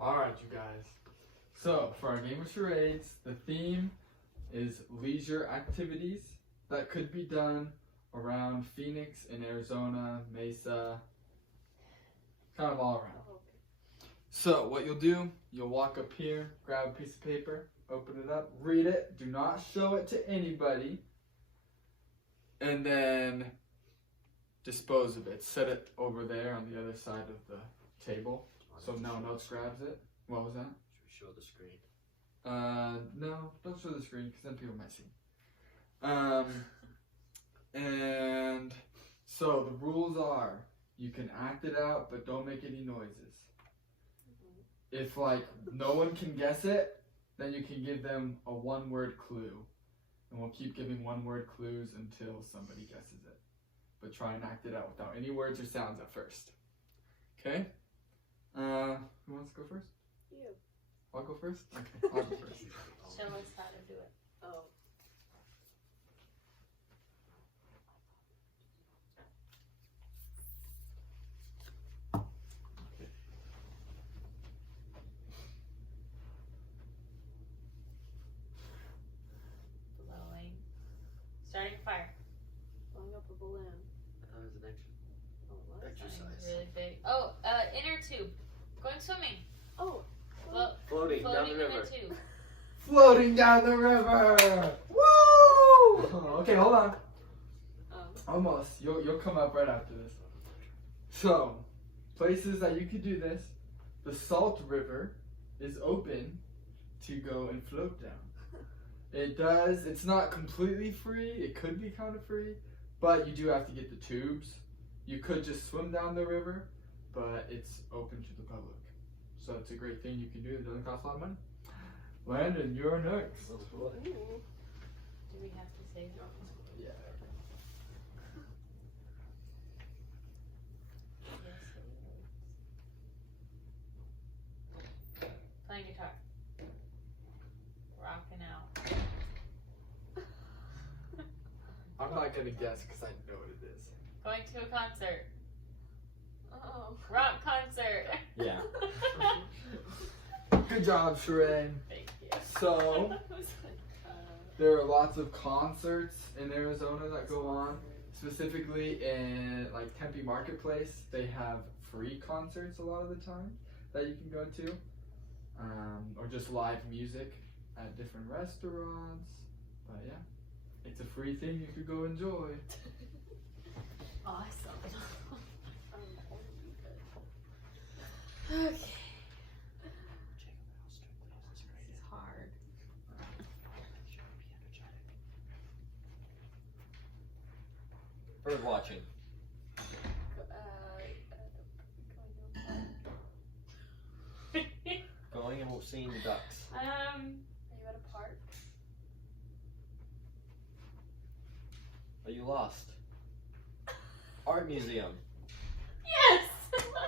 Alright, you guys. So, for our game of charades, the theme is leisure activities that could be done around Phoenix in Arizona, Mesa, kind of all around. So, what you'll do, you'll walk up here, grab a piece of paper, open it up, read it, do not show it to anybody, and then dispose of it. Set it over there on the other side of the table so no one else grabs it. What was that? Should we show the screen? No, don't show the screen because then people might see. And so the rules are you can act it out, but don't make any noises. If like no one can guess it, then you can give them a one-word clue, and we'll keep giving one-word clues until somebody guesses it. But try and act it out without any words or sounds at first. Okay? Who wants to go first? You. I'll go first? Okay, I'll go first. Show us how to do it. Oh. Blowing. Starting a fire. Blowing up a balloon. That was an extra Oh, what? exercise. Really big. Oh, inner tube. Going swimming. Oh. Floating down the Floating in river. a tube. Floating down the river! Woo! Okay, hold on. Almost. You'll come up right after this. So, places that you could do this. The Salt River is open to go and float down. It's not completely free. It could be kind of free, but you do have to get the tubes. You could just swim down the river, but it's open to the public. So it's a great thing you can do. It doesn't cost a lot of money. Landon, you're next. Ooh. Do we have to say that? Yeah. Yes, it is. Playing guitar. Rocking out. I'm not gonna guess because I know what it is. Going to a concert. Oh. Rock concert. Yeah. Good job, Shereen. Thank you. So, there are lots of concerts in Arizona that go on. Specifically in like Tempe Marketplace, they have free concerts a lot of the time that you can go to. Or just live music at different restaurants. But yeah, it's a free thing you could go enjoy. Awesome. Okay. This is hard. Bird watching. Going and seeing ducks. Are you at a park? Are you lost? Art museum. Yes.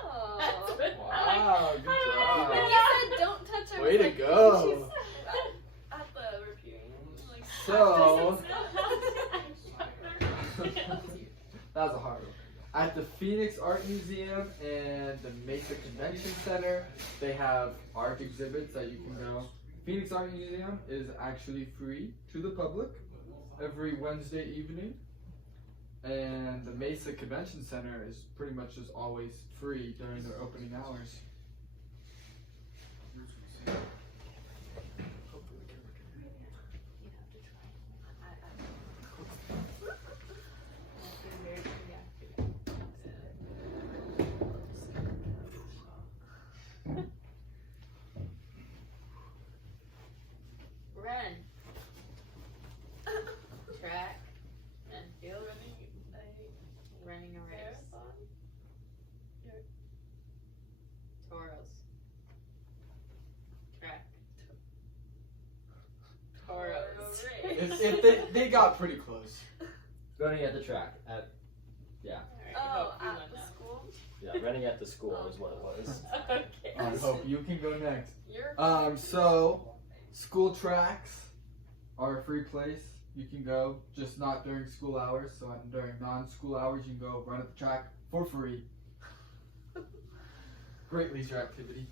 Oh. That's what Wow, good I- When job. you said don't touch her, I Way was to like, go. she's at the reviewing. Like, So, Yes. that was a hard one. At the Phoenix Art Museum and the Mesa Convention Center, they have art exhibits that you can go. Phoenix Art Museum is actually free to the public every Wednesday evening. And the Mesa Convention Center is pretty much just always free during their opening hours. Run. Track and field. Running a race. Toros. Track. Toros. They got pretty close. Running at the track. Yeah, Oh, You at won the that. school? running at the school is what it was. Okay. I hope you can go next. You're So school tracks are a free place. You can go, just not during school hours. So during non-school hours, you can go run at the track for free. Great leisure activity.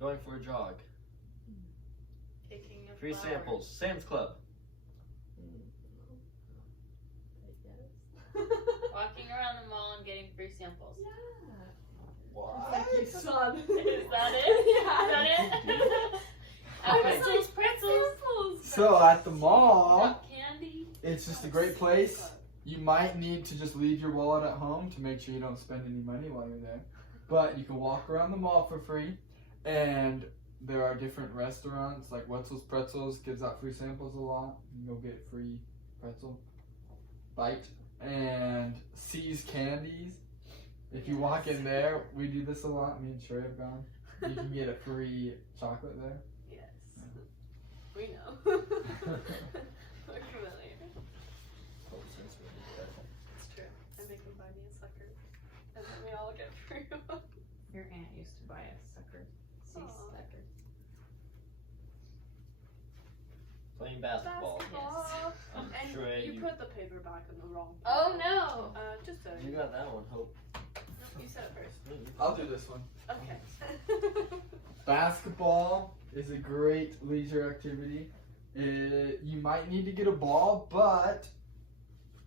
Going for a jog. Picking a Free flower. samples. Sam's Club. Walking around the mall and getting free samples. What? Is that it? Is that it? Pretzels, pretzels. So at the mall, Candy. it's just a great place. You might need to just leave your wallet at home to make sure you don't spend any money while you're there. But you can walk around the mall for free, and there are different restaurants like Wetzel's Pretzels gives out free samples a lot. You can go get a free pretzel bite, and C's Candies. If you walk in there, we do this a lot. Me and Sherry have gone. You can get a free chocolate there. Yes. We know. We're familiar. It's true. I make them buy me a sucker. And then we all get free one. Your aunt used to buy a sucker. Sea Aw. sucker. Playing basketball. Basketball. I'm And sure you put the paper back in the wrong. Oh no! Just so You got that one, Hope. you said it first. I'll do this one. Okay. Basketball is a great leisure activity. You might need to get a ball, but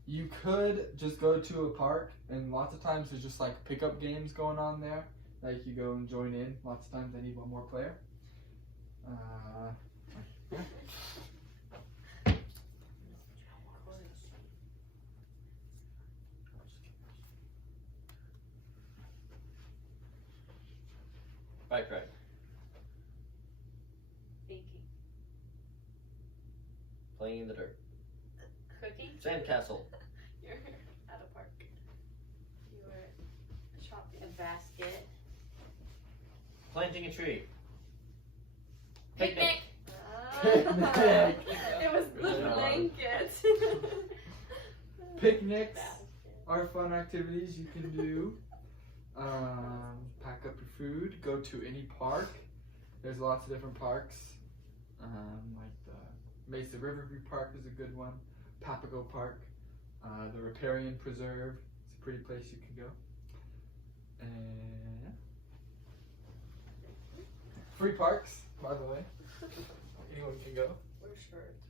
you could just go to a park, and lots of times there's just like pickup games going on there. Like you go and join in. Lots of times they need one more player. Bike ride. Baking. Playing in the dirt. Cooking. Sandcastle. You're at a park. You were shopping. A basket. Planting a tree. Picnic. Picnic. It was Good the job. blanket. Picnics Basket. are fun activities you can do. Pack up your food. Go to any park. There's lots of different parks. Like the Mesa Riverview Park is a good one. Papago Park. The Riparian Preserve. It's a pretty place you can go. And free parks, by the way. Anyone can go. We're sure it's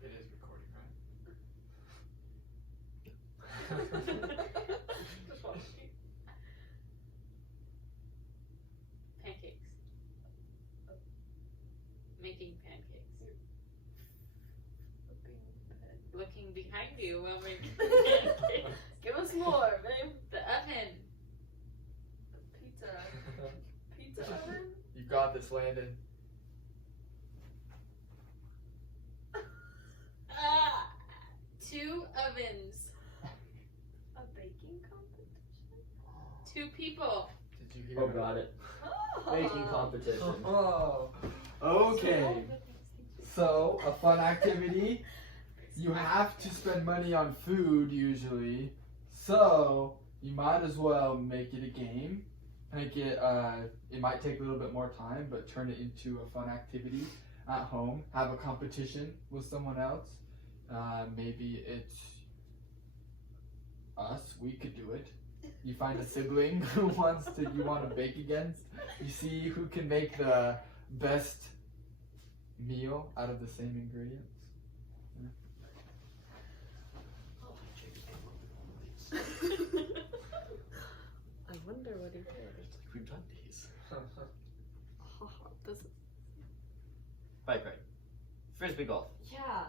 It is recording, recording. Just watch me. Pancakes. Making pancakes. Looking behind you while making pancakes. Give us more, babe. The oven. Pizza. Pizza oven? You got this, Landon. Two ovens. A baking competition? Two people. Did you hear? Oh, got it. Baking competition. Oh, okay. So, a fun activity. You have to spend money on food usually, so you might as well make it a game. Make it. It might take a little bit more time, but turn it into a fun activity at home. Have a competition with someone else. Maybe it's us. We could do it. You find a sibling who you want to bake against. You see who can make the best meal out of the same ingredients. I wonder what he did. We've done these. This is... Bike ride. Frisbee golf. Yeah.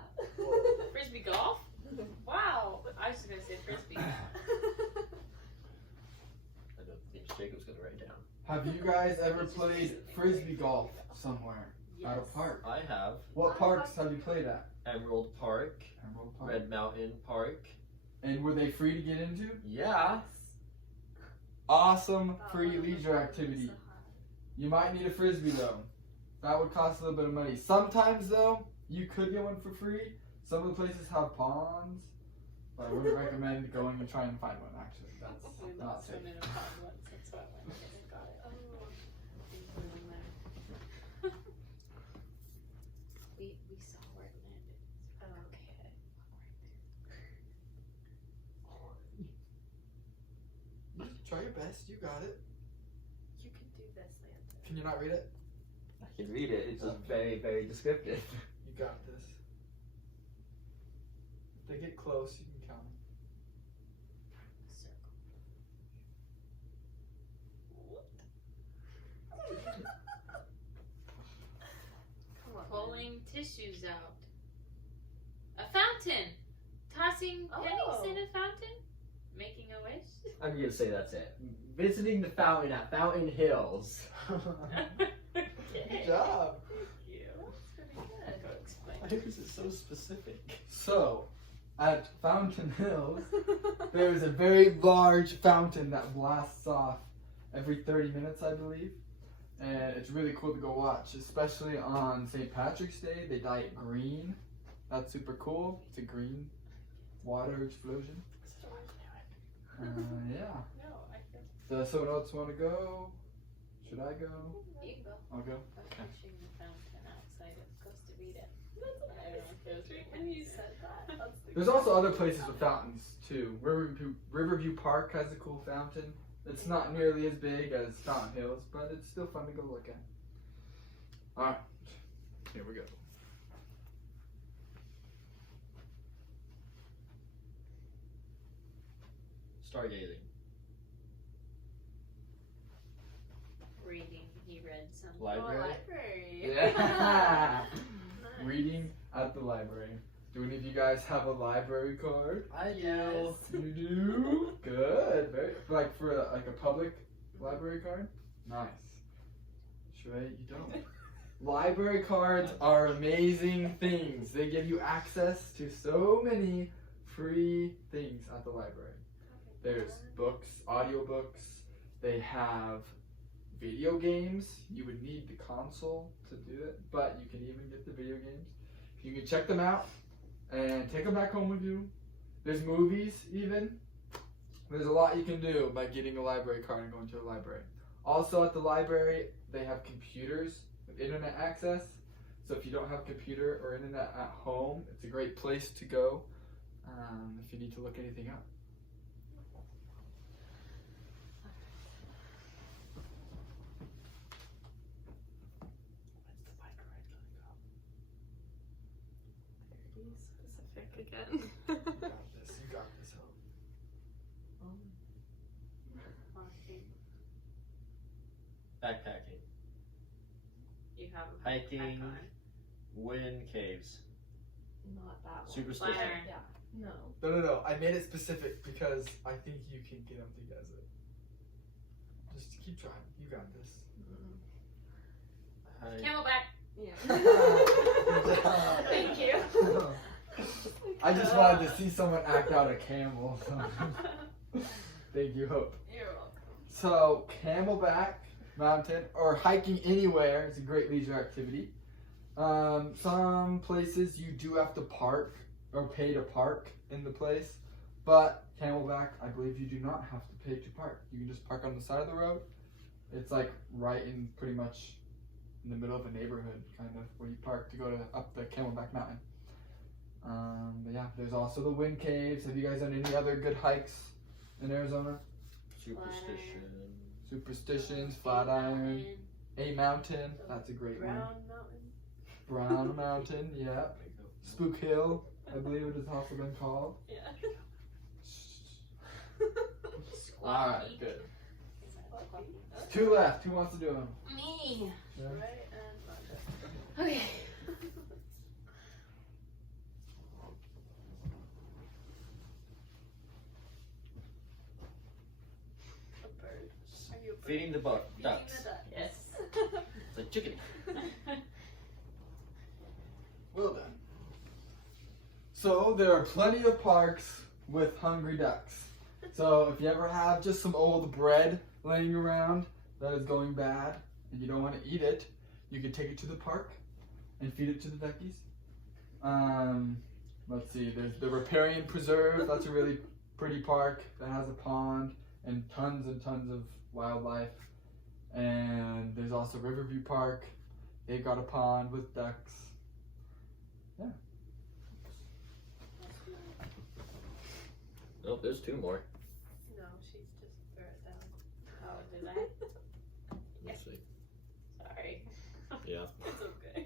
Frisbee golf? Wow. I was gonna say frisbee. I don't think Jacob's gonna write down. Have you guys ever played frisbee golf somewhere at a park? I have What parks have you played at? Emerald Park, Emerald Park. Red Mountain Park. And were they free to get into? Yeah. Awesome free leisure activity. You might need a frisbee though. That would cost a little bit of money. Sometimes though, you could get one for free. Some of the places have ponds, but I wouldn't recommend going and trying to find one actually. That's not safe. Swim in a pond once, that's why I went and got it. We saw where it landed. Okay. Try your best, you got it. Do this, Lanta. Can you not read it? I can read it. It's just very, very descriptive. You got this. If they get close, you can count them. Circle. Come on. Pulling tissues out. A fountain. Tossing pennies in a fountain. Making a wish. I'm gonna say that's it. Visiting the fountain at Fountain Hills. Good job. Thank you. That's pretty good. Go explain. Why is it so specific? So, at Fountain Hills, there is a very large fountain that blasts off every 30 minutes, I believe. And it's really cool to go watch, especially on St. Patrick's Day. They dye it green. That's super cool. It's a green water explosion. Yeah. No, I feel. Does someone else want to go? Should I go? You can go. I'll go. I'm picturing the fountain outside of Costa Rica. That's I don't know if it was right when you said that. That's the There's also other places with fountains too. Riverview Park has a cool fountain. It's not nearly as big as Fountain Hills, but it's still fun to go look at. Alright, here we go. Stargazing. Reading. He read something. Library. library. Yeah! Nice. Reading at the library. Do any of you guys have a library card? I Yes. You do? Good. Very like for a public library card? Nice. Shrey, you don't. Library cards are amazing things. They give you access to so many free things at the library. There's books, audiobooks. They have video games. You would need the console to do it, but you can even get the video games. You can check them out and take them back home with you. There's movies even. There's a lot you can do by getting a library card and going to a library. Also at the library, they have computers with internet access. So if you don't have a computer or internet at home, it's a great place to go if you need to look anything up. Be specific again. You got this. You got this, Hope. Walking. Backpacking. You have a Hiking. backpack on. Wind caves. Not that one. Superstition. Flat Yeah. No. No. I made it specific because I think you can get them to guess it. Just keep trying. You got this. Hike. Camelback. Yeah. Good job. Thank you. I just wanted to see someone act out a camel. Thank you, Hope. You're welcome. So, Camelback Mountain or hiking anywhere is a great leisure activity. Some places you do have to park or pay to park in the place, but Camelback, I believe you do not have to pay to park. You can just park on the side of the road. It's like right in pretty much in the middle of a neighborhood, kind of, where you park to go up the Camelback Mountain. But yeah, there's also the wind caves. Have you guys done any other good hikes in Arizona? Superstition. Superstitions, Flatiron, A Mountain, that's a great one. Brown Mountain. Brown Mountain, yeah. Spook Hill, I believe it has also been called. Yeah. Alright, good. Lucky. Two left. Who wants to do them? Me. Yeah. Right and left. Okay. A bird. Are you a bird? Feeding the ducks. Feeding the ducks. Yes. It's like chicken. Well done. So there are plenty of parks with hungry ducks. So if you ever have just some old bread laying around that is going bad and you don't want to eat it, you can take it to the park and feed it to the duckies. Let's see, there's the Riparian Preserve. That's a really pretty park that has a pond and tons of wildlife. And there's also Riverview Park. They've got a pond with ducks. Yeah. Oh, there's two more. No, she's just threw it down. Oh, did I? Yes. Yeah. It's okay.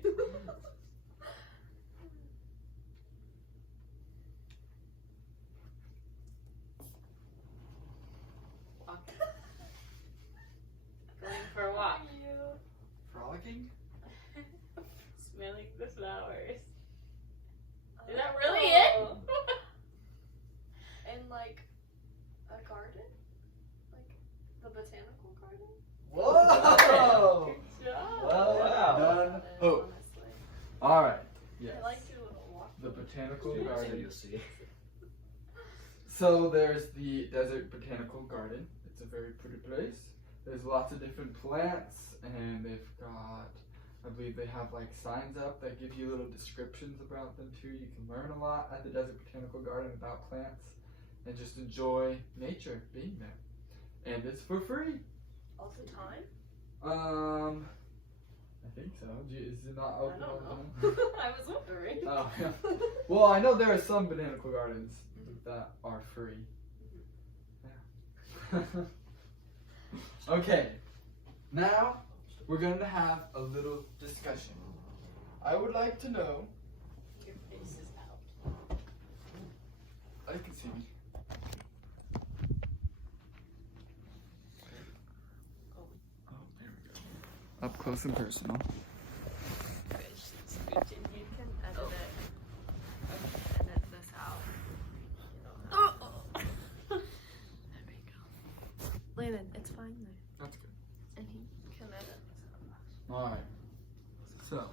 Walking. Going for a walk. Frolicking? Smelling the flowers. Is that really it? In like a garden? Like the botanical garden? Whoa! Good job. Well done. Oh. Honestly. Alright. Yes. I like your little walk. The botanical So garden. you'll see. So there's the Desert Botanical Garden. It's a very pretty place. There's lots of different plants, and they've got, I believe they have like signs up that give you little descriptions about them too. You can learn a lot at the Desert Botanical Garden about plants and just enjoy nature being there. And it's for free. All the time? I think so. Is it not I open all don't the know. time? I was wondering. Oh, yeah. Well, I know there are some botanical gardens that are free. Yeah. Okay. Now we're going to have a little discussion. I would like to know. Your face is out. I can see me. Oh, there we go. Up close and personal. You can edit it. Edit this out. There we go. Landon, it's fine there. That's good. And he can edit this out. Alright. So,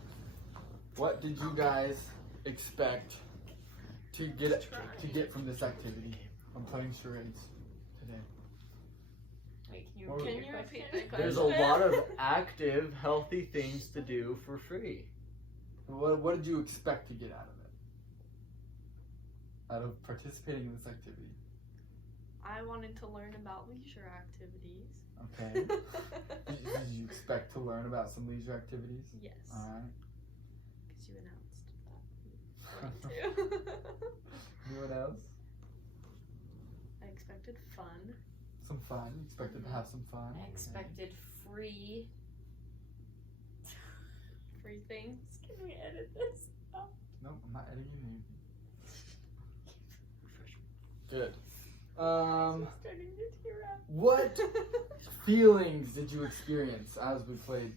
what did you guys expect to get from this activity? I'm playing charades today. Wait, can you Or- repeat Can you your repeat question? the There's a lot of active, healthy things to do for free. What did you expect to get out of it? Out of participating in this activity? I wanted to learn about leisure activities. Okay. Did you expect to learn about some leisure activities? Yes. Alright. Because you announced that. Anyone else? I expected fun. Some fun. You expected to have some fun? I expected free. Free things. Can we edit this? Oh. Nope, I'm not editing anything. Good. Um, I'm starting to tear up. what feelings did you experience as we played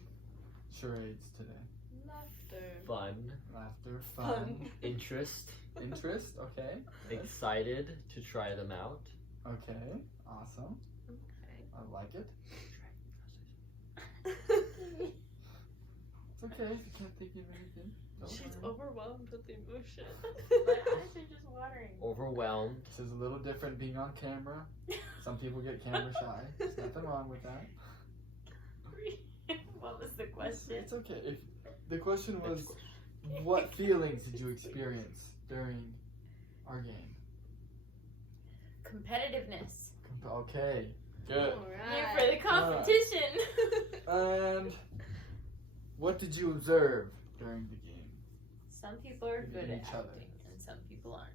charades today? Laughter. Fun, Laughter, fun, interest, interest, okay. excited to try them out. Okay, awesome. Okay. I like it. It's okay if you can't think of anything. Don't She's worry. overwhelmed with emotion. My eyes are just watering. Overwhelmed. This is a little different being on camera. Some people get camera shy. There's nothing wrong with that. What was the question? It's okay. If the question was, what feelings did you experience during our game? Competitiveness. Okay, good. Here for the competition. And what did you observe during the game? Some people are good at Each other. acting, and some people aren't.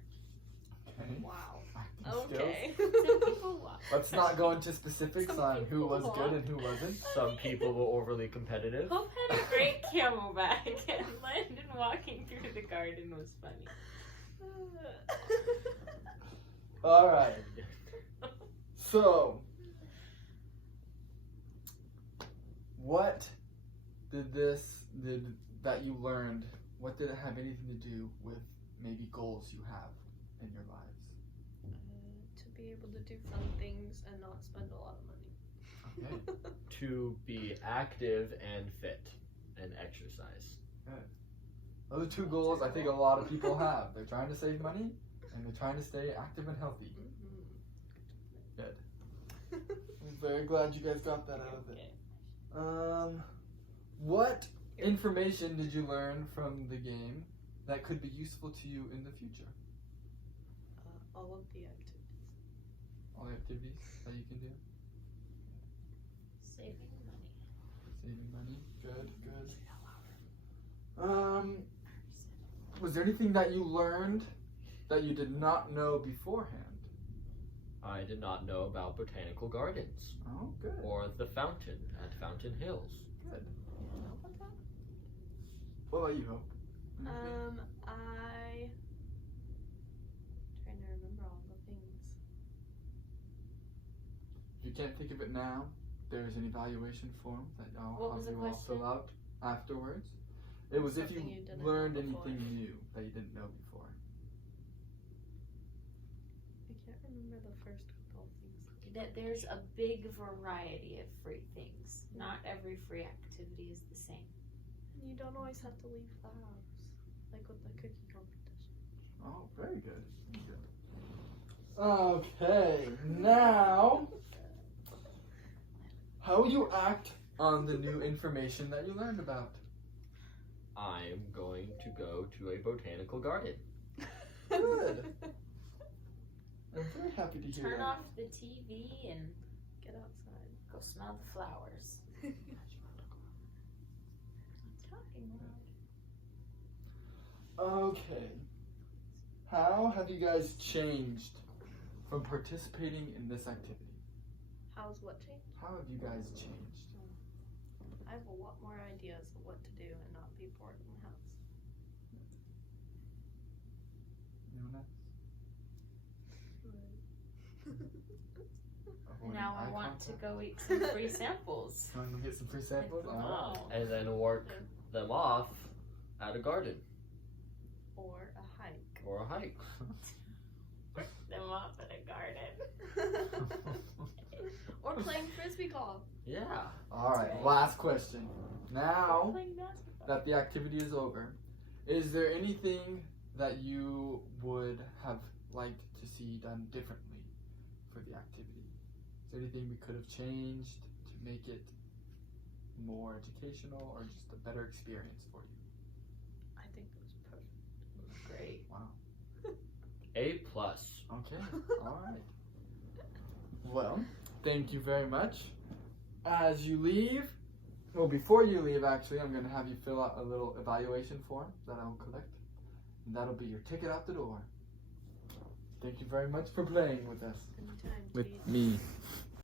Okay. Wow. Acting skills. Okay. Some people watch. Let's not go into specifics Some on who people was good walk. and who wasn't. Some people were overly competitive. Hope had a great camelback, and Landon walking through the garden was funny. All right. So, what did that you learned? What did it have anything to do with maybe goals you have in your lives? To be able to do fun things and not spend a lot of money. Okay. To be active and fit and exercise. Those are two goals I think a lot of people have. They're trying to save money and they're trying to stay active and healthy. Good. I'm very glad you guys got that out of it. What information did you learn from the game that could be useful to you in the future? All of the activities. All the activities that you can do? Saving money. Saving money? Good, good. Was there anything that you learned that you did not know beforehand? I did not know about botanical gardens Oh, good. or the fountain at Fountain Hills. Good. What about you, Hope? I trying to remember all the things. If you can't think of it now, there's an evaluation form that What was the you all question? fill out afterwards. It was if you Something you didn't learned know before. anything new that you didn't know before. I can't remember the first couple of things. That there's a big variety of free things. Not every free activity is the same. And you don't always have to leave the house, like with the cookie competition. Oh, very good. Okay, now, how will you act on the new information that you learned about? I'm going to go to a botanical garden. Good. I'm very happy to hear Turn that. off the TV and Get outside. go smell the flowers. Okay. How have you guys changed from participating in this activity? How's what changed? How have you guys changed? I have a lot more ideas of what to do and not be bored in the house. Anyone else? Avoiding Now I eye want to contact? go eat some free samples. Want to get some free samples? Oh. Alright. And then work them off at a garden Or a hike. or a hike. Them off at a garden. Or playing frisbee golf. Yeah. Alright, right. last question. Now Playing basketball. that the activity is over, is there anything that you would have liked to see done differently for the activity? Is there anything we could have changed to make it more educational or just a better experience for you? I think it was perfect. Great. Wow. A plus. Okay. Alright. Well, thank you very much. As you leave, well, before you leave, actually, I'm going to have you fill out a little evaluation form that I'll collect. And that'll be your ticket out the door. Thank you very much for playing with us. Anytime, With please. me.